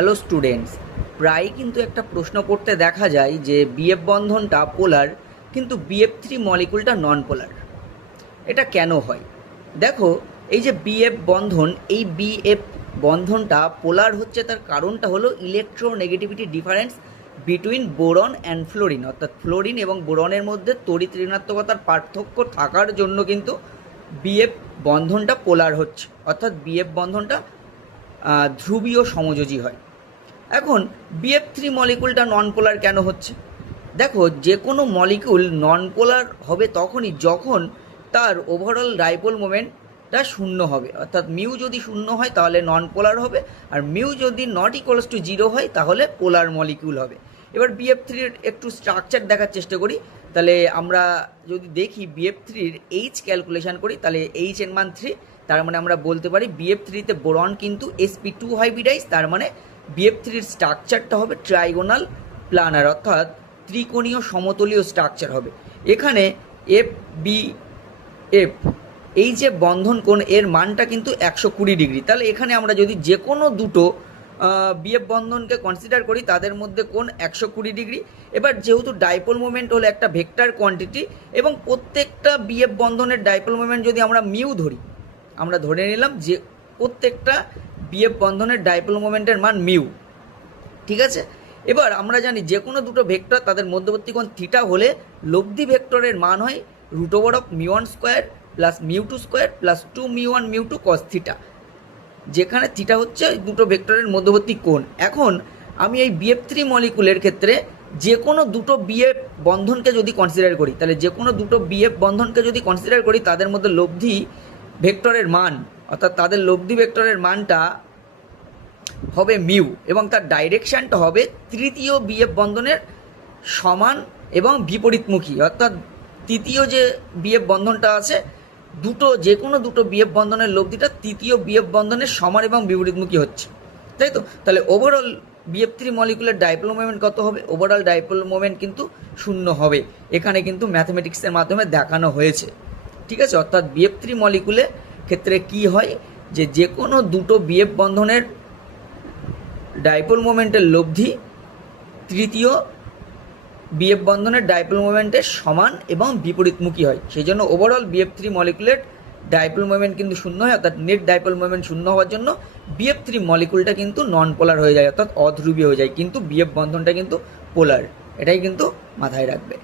Hello students, প্রায় কিন্তু একটা প্রশ্ন করতে দেখা যায় যে বিএফ বন্ধনটা পোলার কিন্তু BF3 মলিকুলটা নন পোলার। এটা কেন হয়? দেখো, এই যে বিএফ বন্ধন, এই বিএফ বন্ধনটা পোলার হচ্ছে তার কারণটা হলো electronegativity difference between boron and fluorine, অর্থাৎ ফ্লোরিন এবং বোরনের মধ্যে তড়িৎ ঋণাত্মকতার পার্থক্য থাকার জন্য কিন্তু বিএফ বন্ধনটা পোলার হচ্ছে, অর্থাৎ বিএফ বন্ধনটা ধ্রুবীয় সমযোজী হয়। এখন BF3 মলিকুলটা নন পোলার কেন হচ্ছে? দেখো, যে কোনো মলিকুল নন পোলার হবে তখনই যখন তার ওভারঅল ডাইপোল মোমেন্টটা শূন্য হবে, অর্থাৎ মিউ যদি শূন্য হয় তাহলে নন পোলার হবে, আর মিউ যদি নট ইকুয়ালস টু 0 হয় তাহলে পোলার মলিকুল হবে। এবার BF3-র একটু স্ট্রাকচার দেখার চেষ্টা করি। তাহলে আমরা যদি দেখি BF3-র এইচ ক্যালকুলেশন করি, তাহলে এইচ এর মান 3, তার মানে আমরা বলতে পারি BF3-তে বোরন কিন্তু sp2 হাইব্রিডাইজ, তার মানে BF3-র স্ট্রাকচারটা হবে ট্রাইগোনাল প্লানার, অর্থাৎ ত্রিকোণীয় সমতলীয় স্ট্রাকচার হবে। এখানে FBF এই যে বন্ধন কোণ, এর মানটা কিন্তু 120 ডিগ্রি। তাহলে এখানে আমরা যদি যে কোনো দুটো বিএফ বন্ধনকে কনসিডার করি, তাদের মধ্যে কোণ 120 ডিগ্রি। এবার যেহেতু ডাইপোল মোমেন্ট হলো একটা ভেক্টর কোয়ান্টিটি, এবং প্রত্যেকটা বিএফ বন্ধনের ডাইপোল মোমেন্ট যদি আমরা মিউ ধরি, আমরা ধরে নিলাম যে প্রত্যেকটা বিএফ বন্ধনের ডাইপোল মোমেন্টের মান মিউ, ঠিক আছে। এবার আমরা জানি যে কোনো দুটো ভেক্টর তাদের মধ্যবর্তী কোণ থিটা হলে লব্ধি ভেক্টরের মান হয় √μ1² প্লাস μ2² প্লাস 2μ1 μ2 cos থিটা, যেখানে থিটা হচ্ছে দুটো ভেক্টরের মধ্যবর্তী কোণ। এখন আমি এই BF3 মলিকুলের ক্ষেত্রে যে কোনো দুটো বিএফ বন্ধনকে যদি কনসিডার করি, তাহলে যে কোনো দুটো বিএফ বন্ধনকে যদি কনসিডার করি, তাদের মধ্যে লব্ধি ভেক্টরের মান, অর্থাৎ তাদের লব্ধি ভেক্টরের মানটা হবে মিউ, এবং তার ডাইরেকশানটা হবে তৃতীয় বিএফ বন্ধনের সমান এবং বিপরীতমুখী, অর্থাৎ তৃতীয় যে বিএফ বন্ধনটা আছে, যে কোনো দুটো বিএফ বন্ধনের লব্ধিটা তৃতীয় বিএফ বন্ধনের সমান এবং বিপরীতমুখী হচ্ছে, তাই তো। তাহলে ওভারঅল BF3 মলিকুলের ডাইপোল মোমেন্ট কত হবে? ওভারঅল ডাইপোল মোমেন্ট কিন্তু 0 হবে। এখানে কিন্তু ম্যাথমেটিক্সের মাধ্যমে দেখানো হয়েছে, ঠিক আছে। অর্থাৎ BF3 মলিকুলের ক্ষেত্রে কি হয়, যে কোনো দুটো বিএফ বন্ধনের ডাইপোল মোমেন্টের লব্ধি তৃতীয় বিএফ বন্ধনের ডাইপোল মোমেন্টের সমান এবং বিপরীতমুখী হয়। সেই জন্য ওভারঅল BF3 মলিকুলের ডাইপোল মোমেন্ট কিন্তু 0 হয়, অর্থাৎ নেট ডাইপোল মোমেন্ট 0 হওয়ার জন্য BF3 মলিকুলটা কিন্তু নন পোলার হয়ে যায়, অর্থাৎ অধ্রুবীয় হয়ে যায়, কিন্তু বিএফ বন্ধনটা কিন্তু পোলার। এটাই কিন্তু মাথায় রাখবে।